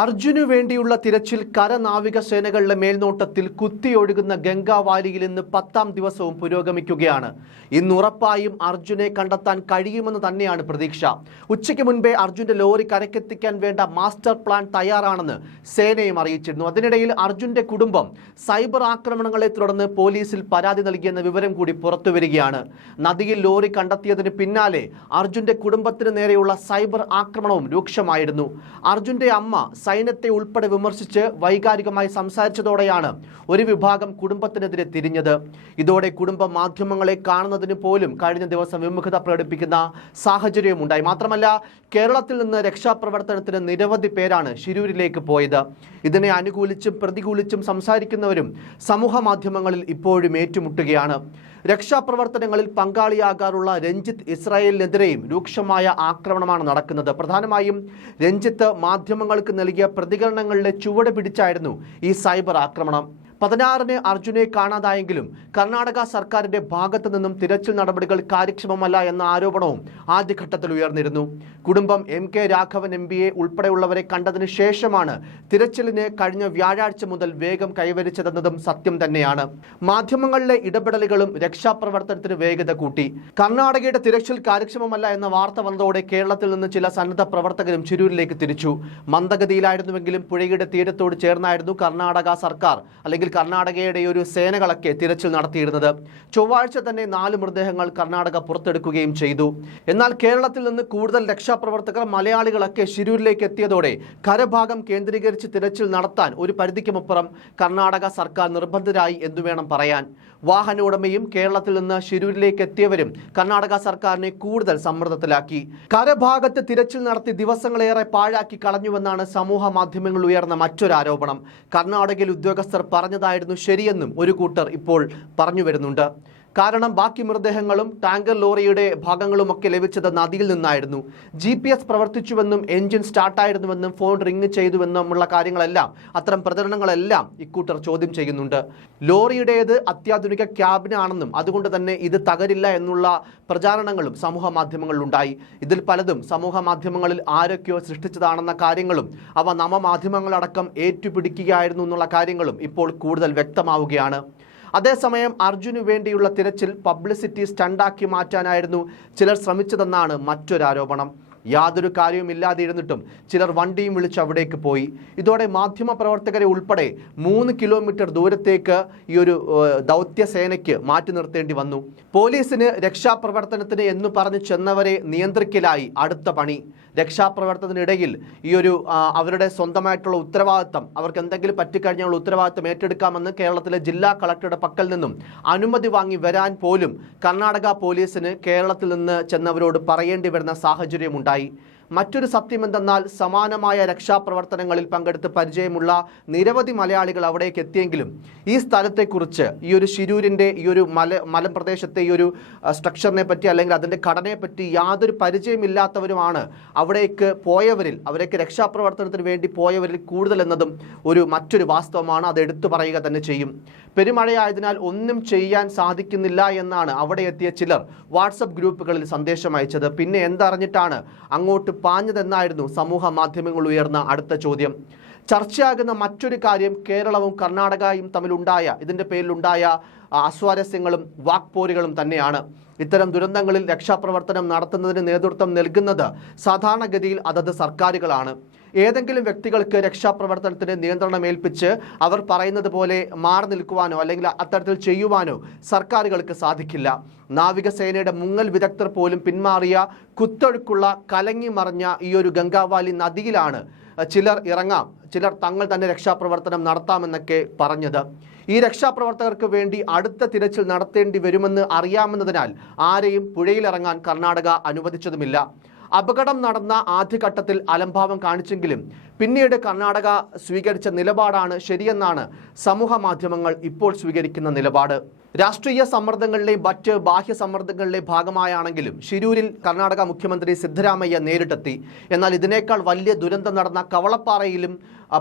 അർജുനു വേണ്ടിയുള്ള തിരച്ചിൽ കരനാവിക സേനകളുടെ മേൽനോട്ടത്തിൽ കുത്തിയൊഴുകുന്ന ഗംഗാവാലിയിൽ ഇന്ന് 10ാം ദിവസവും പുരോഗമിക്കുകയാണ്. ഇന്ന് ഉറപ്പായും അർജുനെ കണ്ടെത്താൻ കഴിയുമെന്ന് തന്നെയാണ് പ്രതീക്ഷ. ഉച്ചയ്ക്ക് മുൻപേ അർജുന്റെ ലോറി കരക്കെത്തിക്കാൻ വേണ്ട മാസ്റ്റർ പ്ലാൻ തയ്യാറാണെന്ന് സേനയും അറിയിച്ചിരുന്നു. അതിനിടയിൽ അർജുന്റെ കുടുംബം സൈബർ ആക്രമണങ്ങളെ തുടർന്ന് പോലീസിൽ പരാതി നൽകിയെന്ന വിവരം കൂടി പുറത്തുവരികയാണ്. നദിയിൽ ലോറി കണ്ടെത്തിയതിന് പിന്നാലെ അർജുന്റെ കുടുംബത്തിന് നേരെയുള്ള സൈബർ ആക്രമണവും രൂക്ഷമായിരുന്നു. അർജുന്റെ അമ്മ സൈന്യത്തെ ഉൾപ്പെടെ വിമർശിച്ച് വൈകാരികമായി സംസാരിച്ചതോടെയാണ് ഒരു വിഭാഗം കുടുംബത്തിനെതിരെ തിരിഞ്ഞത്. ഇതോടെ കുടുംബം മാധ്യമങ്ങളെ കാണുന്നതിന് പോലും കഴിഞ്ഞ ദിവസം വിമുഖത പ്രകടിപ്പിക്കുന്ന സാഹചര്യമുണ്ടായി. മാത്രമല്ല, കേരളത്തിൽ നിന്ന് രക്ഷാപ്രവർത്തനത്തിന് നിരവധി പേരാണ് ശിരൂരിലേക്ക് പോയത്. ഇതിനെ അനുകൂലിച്ചും പ്രതികൂലിച്ചും സംസാരിക്കുന്നവരും സമൂഹ മാധ്യമങ്ങളിൽ ഇപ്പോഴും ഏറ്റുമുട്ടുകയാണ്. രക്ഷാപ്രവർത്തനങ്ങളിൽ പങ്കാളിയാകാറുള്ള രഞ്ജിത്ത് ഇസ്രായേലിനെതിരെയും രൂക്ഷമായ ആക്രമണമാണ് നടക്കുന്നത്. പ്രധാനമായും രഞ്ജിത്ത് മാധ്യമങ്ങൾക്ക് നൽകിയ പ്രതികരണങ്ങളുടെ ചുവട് പിടിച്ചായിരുന്നു ഈ സൈബർ ആക്രമണം. 16-ന് അർജുനെ കാണാതായെങ്കിലും കർണാടക സർക്കാരിന്റെ ഭാഗത്തു നിന്നും തിരച്ചിൽ നടപടികൾ കാര്യക്ഷമമല്ല എന്ന ആരോപണവും ആദ്യഘട്ടത്തിൽ ഉയർന്നിരുന്നു. കുടുംബം MK രാഘവൻ MPയെ ഉൾപ്പെടെയുള്ളവരെ കണ്ടതിന് ശേഷമാണ് തിരച്ചിലിന് കഴിഞ്ഞ വ്യാഴാഴ്ച മുതൽ വേഗം കൈവരിച്ചതെന്നതും സത്യം തന്നെയാണ്. മാധ്യമങ്ങളിലെ ഇടപെടലുകളും രക്ഷാപ്രവർത്തനത്തിന് വേഗത കൂട്ടി. കർണാടകയുടെ തിരച്ചിൽ കാര്യക്ഷമമല്ല എന്ന വാർത്ത വന്നതോടെ കേരളത്തിൽ നിന്ന് ചില സന്നദ്ധ പ്രവർത്തകരും ശിരൂരിലേക്ക് തിരിച്ചു. മന്ദഗതിയിലായിരുന്നുവെങ്കിലും പുഴയുടെ തീരത്തോട് ചേർന്നായിരുന്നു കർണാടക സർക്കാർ അല്ലെങ്കിൽ കർണാടകയുടെ ഒരു സേനകളൊക്കെ തിരച്ചിൽ നടത്തിയിരുന്നത്. ചൊവ്വാഴ്ച തന്നെ 4 മൃതദേഹങ്ങൾ കർണാടക പുറത്തെടുക്കുകയും ചെയ്തു. എന്നാൽ കേരളത്തിൽ നിന്ന് കൂടുതൽ രക്ഷാപ്രവർത്തകർ മലയാളികളൊക്കെ ശിരൂരിലേക്ക് എത്തിയതോടെ കരഭാഗം കേന്ദ്രീകരിച്ച് തിരച്ചിൽ നടത്താൻ ഒരു പരിധിക്കുമപ്പുറം കർണാടക സർക്കാർ നിർബന്ധിതരായി എന്ന് വേണം പറയാൻ. വാഹന ഉടമയും കേരളത്തിൽ നിന്ന് ശിരൂരിലേക്ക് എത്തിയവരും കർണാടക സർക്കാരിനെ കൂടുതൽ സമ്മർദ്ദത്തിലാക്കി. കരഭാഗത്ത് തിരച്ചിൽ നടത്തി ദിവസങ്ങളേറെ പാഴാക്കി കളഞ്ഞുവെന്നാണ് സമൂഹ മാധ്യമങ്ങളിൽ ഉയർന്ന മറ്റൊരു ആരോപണം. കർണാടകയിൽ ഉദ്യോഗസ്ഥർ പറഞ്ഞതായിരുന്നു ശരിയെന്നും ഒരു കൂട്ടർ ഇപ്പോൾ പറഞ്ഞു വരുന്നുണ്ട്. കാരണം ബാക്കി മൃതദേഹങ്ങളും ടാങ്കർ ലോറിയുടെ ഭാഗങ്ങളുമൊക്കെ ലഭിച്ചത് നദിയിൽ നിന്നായിരുന്നു. GPS പ്രവർത്തിച്ചുവെന്നും എഞ്ചിൻ സ്റ്റാർട്ടായിരുന്നുവെന്നും ഫോൺ റിംഗ് ചെയ്തുവെന്നുമുള്ള കാര്യങ്ങളെല്ലാം, അത്തരം പ്രചരണങ്ങളെല്ലാം ഇക്കൂട്ടർ ചോദ്യം ചെയ്യുന്നുണ്ട്. ലോറിയുടേത് അത്യാധുനിക ക്യാബിനാണെന്നും അതുകൊണ്ട് തന്നെ ഇത് തകരില്ല എന്നുള്ള പ്രചാരണങ്ങളും സമൂഹ മാധ്യമങ്ങളിലുണ്ടായി. ഇതിൽ പലതും സമൂഹ മാധ്യമങ്ങളിൽ ആരൊക്കെയോ സൃഷ്ടിച്ചതാണെന്ന കാര്യങ്ങളും അവ നവമാധ്യമങ്ങളടക്കം ഏറ്റുപിടിക്കുകയായിരുന്നു എന്നുള്ള കാര്യങ്ങളും ഇപ്പോൾ കൂടുതൽ വ്യക്തമാവുകയാണ്. അതേസമയം അർജുനു വേണ്ടിയുള്ള തിരച്ചിൽ പബ്ലിസിറ്റി സ്റ്റണ്ടാക്കി മാറ്റാനായിരുന്നു ചിലർ ശ്രമിച്ചതെന്നാണ് മറ്റൊരു ആരോപണം. യാതൊരു കാര്യവുമില്ലാതിരുന്നിട്ടും ചിലർ വണ്ടിയും വിളിച്ച് അവിടേക്ക് പോയി. ഇതോടെ മാധ്യമപ്രവർത്തകരെ ഉൾപ്പെടെ 3 കിലോമീറ്റർ ദൂരത്തേക്ക് ഈ ഒരു ദൗത്യസേനയ്ക്ക് മാറ്റി നിർത്തേണ്ടി വന്നു. പോലീസിന് രക്ഷാപ്രവർത്തനത്തിന് എന്ന് പറഞ്ഞ് ചെന്നവരെ നിയന്ത്രിക്കലായി അടുത്ത പണി. രക്ഷാപ്രവർത്തനത്തിനിടയിൽ ഈ ഒരു അവരുടെ സ്വന്തമായിട്ടുള്ള ഉത്തരവാദിത്തം, അവർക്ക് എന്തെങ്കിലും പറ്റിക്കഴിഞ്ഞാൽ ഉത്തരവാദിത്തം ഏറ്റെടുക്കാമെന്ന് കേരളത്തിലെ ജില്ലാ കളക്ടറുടെ പക്കൽ നിന്നും അനുമതി വാങ്ങി വരാൻ പോലും കർണാടക പോലീസിന് കേരളത്തിൽ നിന്ന് ചെന്നവരോട് പറയേണ്ടി വരുന്ന സാഹചര്യമുണ്ടായി. മറ്റൊരു സത്യം എന്തെന്നാൽ സമാനമായ രക്ഷാപ്രവർത്തനങ്ങളിൽ പങ്കെടുത്ത് പരിചയമുള്ള നിരവധി മലയാളികൾ അവിടേക്ക് എത്തിയെങ്കിലും ഈ സ്ഥലത്തെക്കുറിച്ച്, ഈ ഒരു ശിരൂരിൻ്റെ ഈ ഒരു മലമ്പ്രദേശത്തെ ഈ ഒരു സ്ട്രക്ചറിനെ പറ്റി അല്ലെങ്കിൽ അതിൻ്റെ ഘടനയെപ്പറ്റി യാതൊരു പരിചയമില്ലാത്തവരുമാണ് അവിടേക്ക് പോയവരിൽ, അവരേക്ക് രക്ഷാപ്രവർത്തനത്തിന് വേണ്ടി പോയവരിൽ കൂടുതൽ എന്നതും മറ്റൊരു വാസ്തവമാണ്. അത് എടുത്തു പറയുക തന്നെ ചെയ്യും. പെരുമഴയായതിനാൽ ഒന്നും ചെയ്യാൻ സാധിക്കുന്നില്ല എന്നാണ് അവിടെ എത്തിയ ചിലർ വാട്സപ്പ് ഗ്രൂപ്പുകളിൽ സന്ദേശം അയച്ചത്. പിന്നെ എന്തറിഞ്ഞിട്ടാണ് അങ്ങോട്ട് പാഞ്ഞതെന്നായിരുന്നു സമൂഹ മാധ്യമങ്ങൾ ഉയർന്ന അടുത്ത ചോദ്യം. ചർച്ചയാകുന്ന മറ്റൊരു കാര്യം കേരളവും കർണാടകയും തമ്മിലുണ്ടായ, ഇതിൻ്റെ പേരിലുണ്ടായ അസ്വാരസ്യങ്ങളും വാക്പോരുകളും തന്നെയാണ്. ഇത്തരം ദുരന്തങ്ങളിൽ രക്ഷാപ്രവർത്തനം നടത്തുന്നതിന് നേതൃത്വം നൽകുന്നത് സാധാരണഗതിയിൽ അതത് സർക്കാരുകളാണ്. ഏതെങ്കിലും വ്യക്തികൾക്ക് രക്ഷാപ്രവർത്തനത്തിന് നിയന്ത്രണം ഏൽപ്പിച്ച് അവർ പറയുന്നത് പോലെ മാറി നിൽക്കുവാനോ അല്ലെങ്കിൽ അത്തരത്തിൽ ചെയ്യുവാനോ സർക്കാരുകൾക്ക് സാധിക്കില്ല. നാവികസേനയുടെ മുങ്ങൽ വിദഗ്ധർ പോലും പിന്മാറിയ കുത്തൊഴുക്കുള്ള കലങ്ങി മറിഞ്ഞ ഈ ഒരു ഗംഗാവാലി നദിയിലാണ് ചിലർ തങ്ങൾ തന്നെ രക്ഷാപ്രവർത്തനം നടത്താമെന്നൊക്കെ പറഞ്ഞത്. ഈ രക്ഷാപ്രവർത്തകർക്ക് വേണ്ടി അടുത്ത തിരച്ചിൽ നടത്തേണ്ടി വരുമെന്ന് അറിയാമെന്നതിനാൽ ആരെയും പുഴയിലിറങ്ങാൻ കർണാടക അനുവദിച്ചതുമില്ല. അപകടം നടന്ന ആദ്യഘട്ടത്തിൽ അലംഭാവം കാണിച്ചെങ്കിലും പിന്നീട് കർണാടക സ്വീകരിച്ച നിലപാടാണ് ശരിയെന്നാണ് സമൂഹ മാധ്യമങ്ങൾ ഇപ്പോൾ സ്വീകരിക്കുന്ന നിലപാട്. രാഷ്ട്രീയ സമ്മർദ്ദങ്ങളിലെയും മറ്റ് ബാഹ്യ സമ്മർദ്ദങ്ങളിലെയും ഭാഗമായാണെങ്കിലും ശിരൂരിൽ കർണാടക മുഖ്യമന്ത്രി സിദ്ധരാമയ്യ നേരിട്ടെത്തി. എന്നാൽ ഇതിനേക്കാൾ വലിയ ദുരന്തം നടന്ന കവളപ്പാറയിലും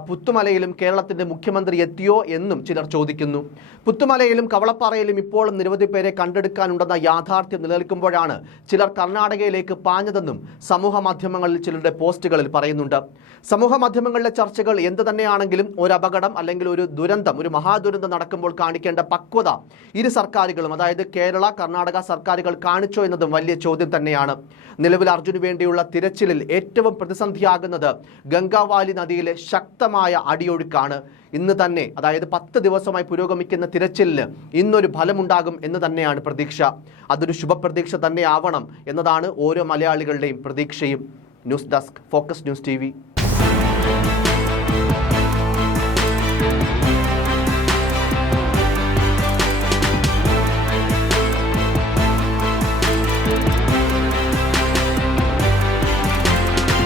പുത്തുമലയിലും കേരളത്തിന്റെ മുഖ്യമന്ത്രി എത്തിയോ എന്നും ചിലർ ചോദിക്കുന്നു. പുത്തുമലയിലും കവളപ്പാറയിലും ഇപ്പോഴും നിരവധി പേരെ കണ്ടെടുക്കാനുണ്ടെന്ന യാഥാർത്ഥ്യം നിലനിൽക്കുമ്പോഴാണ് ചിലർ കർണാടകയിലേക്ക് പാഞ്ഞതെന്നും സമൂഹ മാധ്യമങ്ങളിൽ ചിലരുടെ പോസ്റ്റുകളിൽ പറയുന്നുണ്ട്. സമൂഹ മാധ്യമങ്ങളിലെ ചർച്ചകൾ എന്ത് തന്നെയാണെങ്കിലും ഒരു അപകടം അല്ലെങ്കിൽ ഒരു ദുരന്തം, ഒരു മഹാദുരന്തം നടക്കുമ്പോൾ കാണിക്കേണ്ട പക്വത ഇരു സർക്കാരുകളും, അതായത് കേരള കർണാടക സർക്കാരുകൾ കാണിച്ചോ എന്നതും വലിയ ചോദ്യം തന്നെയാണ്. നിലവിൽ അർജുന് വേണ്ടിയുള്ള തിരച്ചിലിൽ ഏറ്റവും പ്രതിസന്ധിയാകുന്നത് ഗംഗാവാലി നദിയിലെ ശക്തമായ അടിയൊഴുക്കാണ്. ഇന്ന് തന്നെ, അതായത് 10 ദിവസമായി പുരോഗമിക്കുന്ന തിരച്ചിലിന് ഇന്നൊരു ഫലമുണ്ടാകും എന്ന് തന്നെയാണ് പ്രതീക്ഷ. അതൊരു ശുഭപ്രതീക്ഷ തന്നെ ആവണം എന്നതാണ് ഓരോ മലയാളികളുടെയും പ്രതീക്ഷയും. News desk, focus news TV.